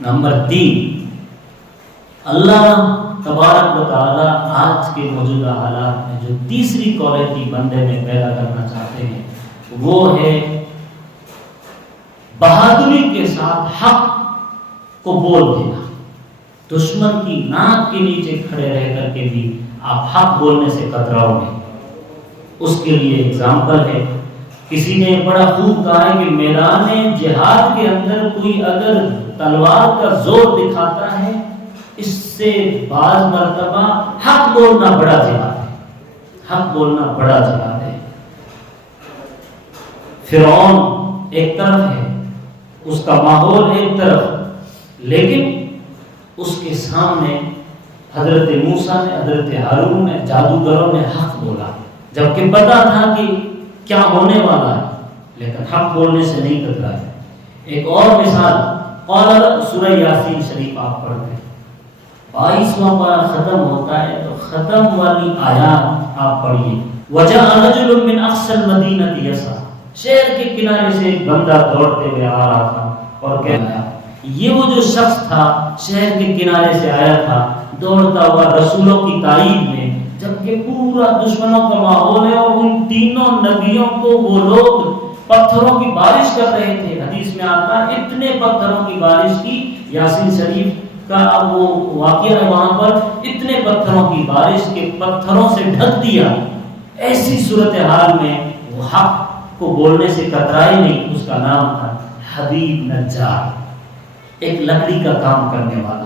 Number 3، اللہ تبارک و تعالیٰ آج کے موجودہ حالات میں جو تیسری کوالٹی بندے میں پیدا کرنا چاہتے ہیں وہ ہے بہادری کے ساتھ حق کو بول دینا. دشمن کی ناک کے نیچے کھڑے رہ کر کے بھی آپ حق بولنے سے کتراؤ گے. اس کے لیے اگزامپل ہے، کسی نے بڑا خوب کہا ہے کہ میدان جہاد کے اندر کوئی اگر تلوار کا زور دکھاتا ہے اس سے بعض مرتبہ حق بولنا بڑا جہاد ہے. حق بولنا بڑا جہاد ہے. فرعون ایک طرف ہے، اس کا ماحول ایک طرف، لیکن اس کے سامنے حضرت موسیٰ نے، حضرت ہارون نے، جادوگروں نے حق بولا، جبکہ پتا تھا کہ کیا ہونے والا ہے، لیکن حق بولنے سے نہیں کترائے. ایک اور مثال، قال سورہ یاسین شریف آپ پڑھ گئے، 22واں پارہ ختم ہوتا ہے تو ختم والی آیات آپ پڑھیے. وَجَاءَ رَجُلٌ مِّنْ أَقْصَى الْمَدِينَةِ يَسْعَىٰ، شہر کے کنارے سے ایک بندہ دوڑتے ہوئے آ رہا تھا اور کہہ رہا، یہ وہ جو شخص تھا شہر کے کنارے سے آیا تھا دوڑتا ہوا رسولوں کی تائید میں، جبکہ پورا دشمنوں کا ماحول ہے اور ان تینوں نبیوں کو وہ لوگ پتھروں کی بارش کر رہے تھے. حدیث میں آتا ہے اتنے پتھروں کی بارش کی، یاسین شریف کا وہ واقعہ ہے وہاں پر، اتنے پتھروں کی بارش کے پتھروں سے ڈھک دیا. ایسی صورتحال میں وہ حق کو بولنے سے کترائے نہیں. اس کا نام تھا حبیب نجار، ایک لکڑی کا کام کرنے والا،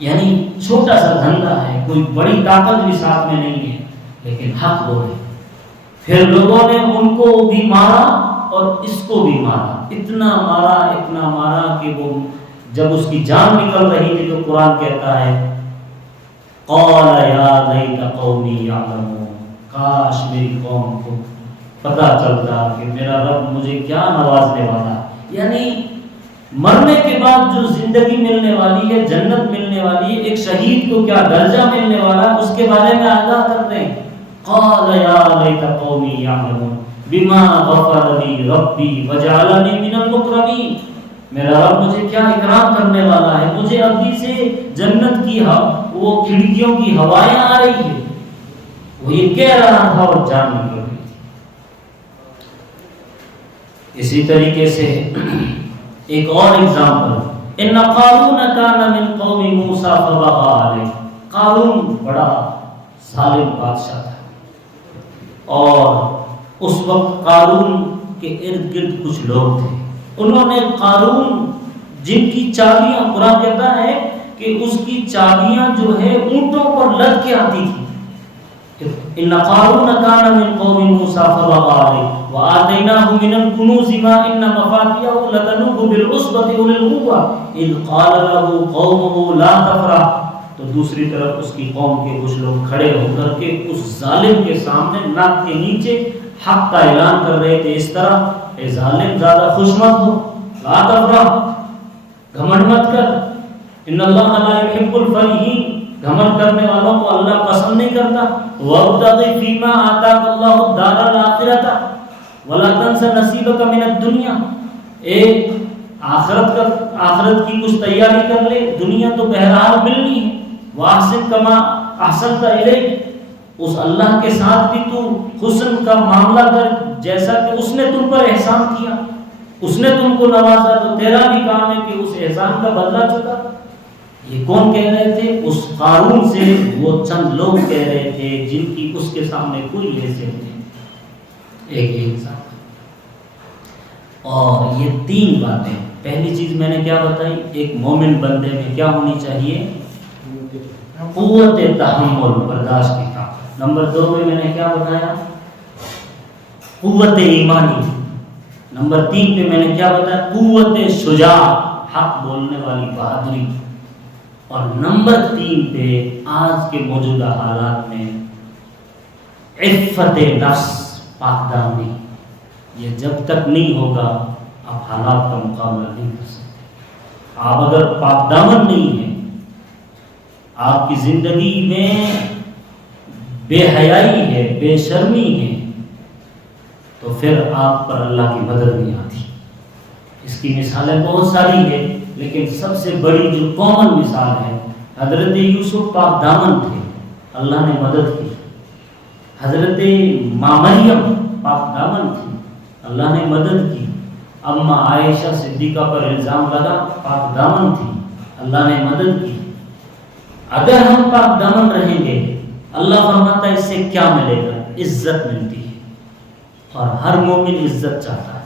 یعنی چھوٹا سا دھندا ہے، کوئی بڑی طاقت بھی ساتھ میں نہیں ہے، لیکن حق بولے. پھر لوگوں نے ان کو بھی مارا اور اس کو بھی مارا، اتنا مارا کہ وہ جب اس کی جان نکل رہی تھی تو قرآن کہتا ہے قال یا لیت قومی یعلمون، کاش میری قوم کو پتہ چلتا کہ میرا رب مجھے کیا نوازنے والا. یعنی مرنے کے بعد جو زندگی ملنے والی ہے، جنت ملنے والی ہے، ایک شہید کو کیا درجہ ملنے والا ہے، اس کے بارے میں آگاہ کرتے ہیں. قال یا لیت قومی یعلمون بما غفر لی ربی وجعلنی من المکرمین، میرا رب مجھے کیا اکرام کرنے والا ہے، مجھے ابھی سے جنت کی وہ کھڑکیوں کی ہوائیں آ رہی ہے. وہ یہ کہہ رہا تھا اور جان نکل رہی تھی. اسی طریقے سے ایک اور ایگزامپل، ان قارون کان من قوم موسیٰ فبغى علیہ، قارون بڑا ظالم بادشاہ تھا اور اس وقت قارون کے ارد گرد کچھ لوگ تھے، انہوں نے قارون جن کی چابیاں، قرآن کہتا ہے کہ اس کی چابیاں جو ہے اونٹوں پر لد کے آتی تھی. ان قارون کان من قوم موسیٰ فبغى علیہ وآتیناہ من الکنوز ما ان مفاتیحہ لتنوء بالعصبۃ اولي القوۃ اذ قال له قومه لا تفرح. تو دوسری طرف اس کی قوم کے کچھ لوگ کھڑے ہو کر کے اس ظالم کے سامنے ناک کے نیچے حق کا اعلان کر رہے تھے اس طرح، اے ظالم زیادہ خوش مت ہو، لا تفرح، گھمنڈ مت کر، ان اللہ لا يحب الفرحین، گھمنڈ کرنے والوں کو اللہ پسند نہیں کرتا. وَابْتَغِ فِيمَا آتَاكَ اللَّهُ الدَّارَ الْآخِرَةَ وَلَا تَنْسَ نَصِيبَكَ مِنَ الدُّنْيَا، آخرت کی کچھ تیاری کر لے، دنیا تو بہرحال ملنی ہے. وَأَحْسِنْ كَمَا أَحْسَنْتَ إِلَيْكَ، اس اللہ کے ساتھ بھی تو حسن کا معاملہ کر جیسا کہ اس نے تم پر احسان کیا، اس نے تم کو نوازا تو تیرا بھی کام ہے کہ اس احسان کا بدلہ چکا. یہ کون کہہ رہے تھے؟ اس قارون سے وہ چند لوگ کہہ رہے تھے جن کی اس کے سامنے کوئی حیثیت نہیں. ایک انسان. اور یہ 3 باتیں، پہلی چیز میں نے کیا بتائی، ایک مومن بندے میں کیا ہونی چاہیے؟ قوت تحمل، برداشت کی طاقت. نمبر 2 میں نے کیا بتایا؟ قوت ایمانی. نمبر 3 پہ میں نے کیا بتایا؟ قوت شجاع، حق بولنے والی بہادری. اور نمبر 3 پہ آج کے موجودہ حالات میں عفت نفس، پاک دامنی. یہ جب تک نہیں ہوگا آپ حالات کا مقابلہ نہیں کر سکتے. آپ اگر پاک دامن نہیں ہیں، آپ کی زندگی میں بے حیائی ہے، بے شرمی ہے، تو پھر آپ پر اللہ کی مدد نہیں آتی. اس کی مثالیں بہت ساری ہیں، لیکن سب سے بڑی جو کامن مثال ہے، حضرت یوسف پاک دامن تھے، اللہ نے مدد کی۔ حضرت ماں مریم پاک دامن تھی، اللہ نے مدد کی۔ اما عائشہ صدیقہ پر الزام لگا، پاک دامن تھی، اللہ نے مدد کی۔ اگر ہم پاک دامن رہیں گے، اللہ فرماتا ہے اس سے کیا ملے گا؟ عزت ملتی ہے، اور ہر مومن عزت چاہتا ہے۔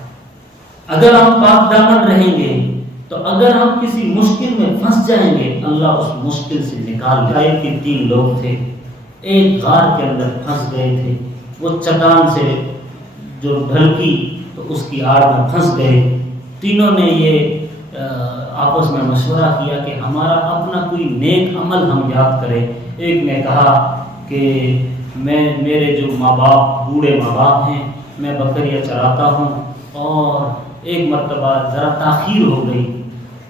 اگر ہم پاک دامن رہیں گے تو اگر ہم کسی مشکل میں پھنس جائیں گے، اللہ اس مشکل سے نکال لے۔ ایک کے 3 لوگ تھے، ایک غار کے اندر پھنس گئے تھے، وہ چٹان سے جو ڈھلکی تو اس کی آڑ میں پھنس گئے۔ تینوں نے یہ آپس میں مشورہ کیا کہ ہمارا اپنا کوئی نیک عمل ہم یاد کریں۔ ایک نے کہا کہ میرے جو ماں باپ بوڑھے ماں باپ ہیں، میں بکریاں چراتا ہوں، اور ایک مرتبہ ذرا تاخیر ہو گئی،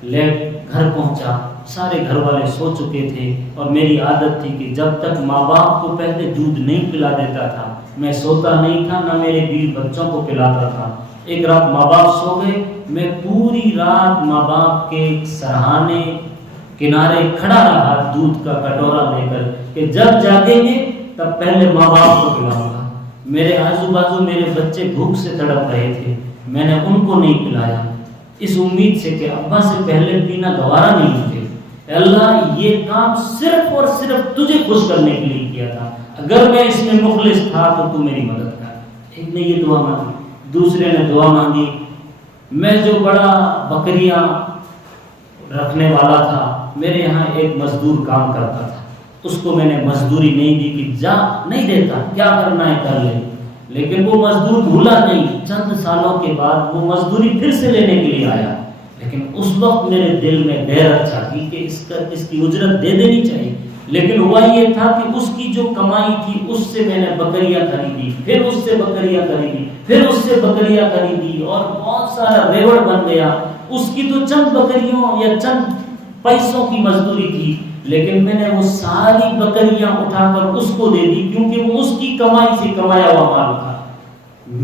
لیٹ گھر پہنچا، سارے گھر والے سو چکے تھے، اور میری عادت تھی کہ جب تک ماں باپ کو پہلے دودھ نہیں پلا دیتا تھا میں سوتا نہیں تھا، نہ میرے بیوی بچوں کو پلاتا تھا۔ ایک رات ماں باپ سو گئے، میں پوری رات ماں باپ کے سرہانے کنارے کھڑا رہا دودھ کا کٹورا لے کر کہ جب جاگیں گے تب پہلے ماں باپ کو پلاؤں گا۔ میرے آزو بازو میرے بچے بھوک سے تڑپ رہے تھے، میں نے ان کو نہیں پلایا، اس امید سے کہ ابا سے پہلے پینا گوارا نہیں مجھے۔ اے اللہ، یہ کام صرف اور صرف تجھے خوش کرنے کے لیے کیا تھا، اگر میں اس میں مخلص تھا تو تو میری مدد کر۔ ایک نے یہ دعا مانگی، دوسرے نے دعا مانگی، میں جو بڑا بکریاں رکھنے والا تھا، میرے یہاں ایک مزدور کام کرتا تھا، اس کو میں نے مزدوری نہیں دی کہ جا، نہیں دیتا، کیا کرنا ہے کر لے، لیکن وہ مزدور بھولا نہیں۔ چند سالوں کے بعد وہ مزدوری پھر سے لینے کے لیے آیا، لیکن اس وقت میرے دل میں غیرت چاہتی کہ اس کی اجرت دے دینی چاہیے، لیکن ہوا یہ تھا کہ اس کی جو کمائی تھی اس سے میں نے بکریاں خریدی، پھر اس سے بکریاں خریدی، پھر اس سے بکریاں خریدی، اور بہت سارا ریوڑ بن گیا۔ اس کی تو چند بکریوں یا چند پیسوں کی مزدوری تھی، لیکن میں نے وہ ساری بکریاں اٹھا کر اس کو دے دی، کیونکہ وہ اس کی کمائی سے کمایا ہوا مال تھا۔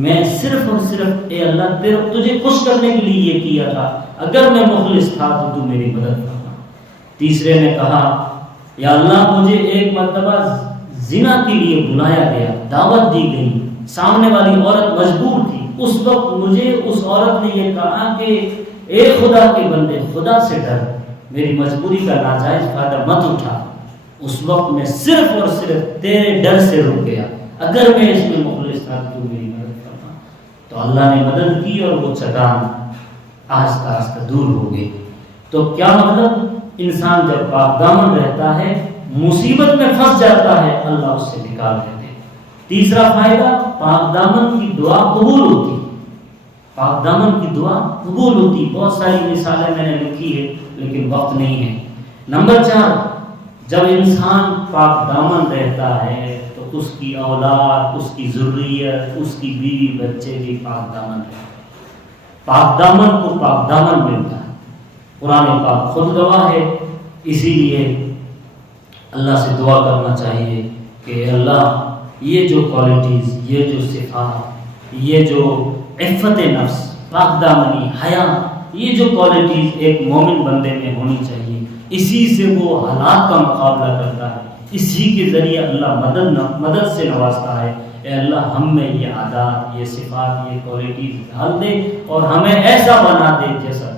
میں صرف اور صرف اے اللہ تجھے خوش کرنے کے لیے یہ کیا تھا، اگر میں مخلص تھا تو تو میری مدد کرنا۔ تیسرے نے کہا، یا اللہ مجھے ایک مرتبہ زنا کے لیے بلایا گیا، دعوت دی گئی، سامنے والی عورت مجبور تھی، اس وقت مجھے اس عورت نے یہ کہا کہ اے خدا کے بندے، خدا سے ڈر، میری مجبوری کا ناجائز فائدہ مت اٹھا۔ اس وقت میں صرف اور صرف تیرے ڈر سے رک گیا، اگر میں اس میں مخلص تھا تو میری مدد کرنا۔ تو اللہ نے مدد کی اور وہ چٹان آہستہ آہستہ دور ہو گئی۔ تو کیا مطلب؟ انسان جب پاک دامن رہتا ہے، مصیبت میں پھنس جاتا ہے، اللہ اس سے نکال دیتے۔ تیسرا فائدہ، پاک دامن کی دعا قبول ہوتی، پاک دامن کی دعا قبول ہوتی۔ بہت ساری مثالیں میں نے لکھی ہے لیکن وقت نہیں ہے۔ نمبر 4، جب انسان پاک دامن رہتا ہے تو اس کی اولاد، اس کی ذریت، اس کی بیوی بچے بھی پاک دامن رہتے ہیں۔ پاک دامن کو پاک دامن ملتا ہے، قرآن پاک خود گواہ ہے۔ اسی لیے اللہ سے دعا کرنا چاہیے کہ اللہ یہ جو کوالٹیز، یہ جو صفات، یہ جو عفت نفس، پاک دامنی، حیا، یہ جو کوالٹیز ایک مومن بندے میں ہونی چاہیے، اسی سے وہ حالات کا مقابلہ کرتا ہے، اسی کے ذریعے اللہ مدد سے نوازتا ہے۔ اے اللہ ہم میں یہ عادات، یہ صفات، یہ کوالٹیز ڈال دے اور ہمیں ایسا بنا دے جیسا